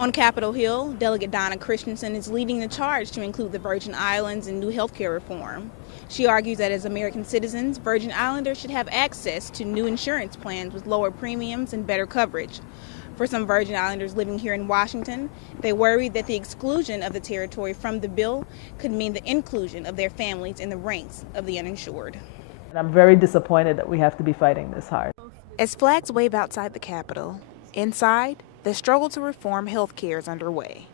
On Capitol Hill, Delegate Donna Christensen is leading the charge to include the Virgin Islands in new health care reform. She argues that as American citizens, Virgin Islanders should have access to new insurance plans with lower premiums and better coverage. For some Virgin Islanders living here in Washington, they worry that the exclusion of the territory from the bill could mean the inclusion of their families in the ranks of the uninsured. I'm very disappointed that we have to be fighting this hard. As flags wave outside the Capitol, inside, the struggle to reform health care is underway.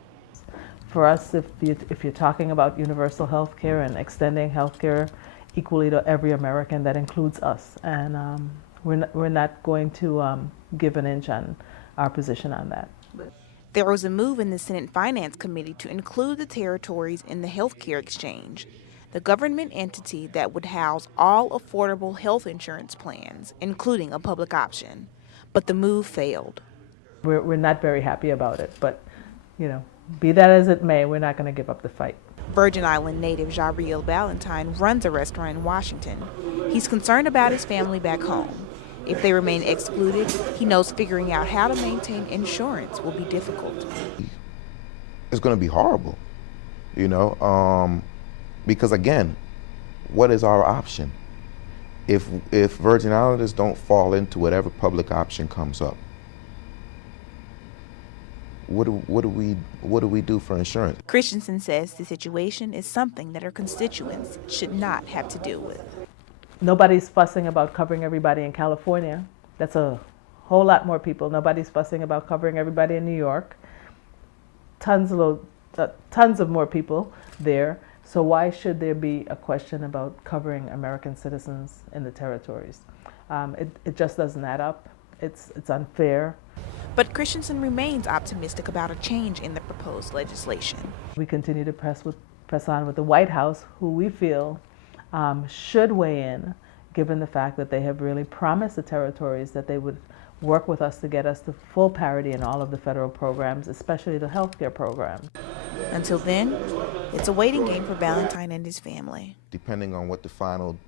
For us, if you're talking about universal health care and extending health care equally to every American, that includes us. And we're not going to give an inch on our position on that. There was a move in the Senate Finance Committee to include the territories in the health care exchange, the government entity that would house all affordable health insurance plans, including a public option. But the move failed. We're not very happy about it, but, be that as it may, we're not going to give up the fight. Virgin Island native Jabriel Ballantyne runs a restaurant in Washington. He's concerned about his family back home. If they remain excluded, he knows figuring out how to maintain insurance will be difficult. It's going to be horrible, because again, what is our option? If Virgin Islanders don't fall into whatever public option comes up, what do we do for insurance? Christensen says the situation is something that her constituents should not have to deal with. Nobody's fussing about covering everybody in California. That's a whole lot more people. Nobody's fussing about covering everybody in New York. Tons of more people there. So why should there be a question about covering American citizens in the territories? It just doesn't add up. It's unfair. But Christensen remains optimistic about a change in the proposed legislation. We continue to press on with the White House, who we feel should weigh in, given the fact that they have really promised the territories that they would work with us to get us to full parity in all of the federal programs, especially the health care programs. Until then, it's a waiting game for Ballantyne and his family. Depending on what the final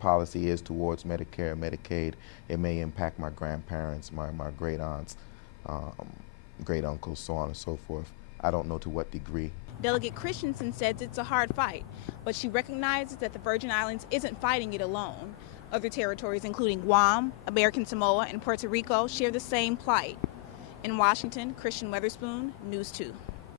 policy is towards Medicare, Medicaid, it may impact my grandparents, my great aunts, great uncles, so on and so forth. I don't know to what degree. Delegate Christensen says it's a hard fight, but she recognizes that the Virgin Islands isn't fighting it alone. Other territories, including Guam, American Samoa, and Puerto Rico, share the same plight. In Washington, Christian Weatherspoon, News 2.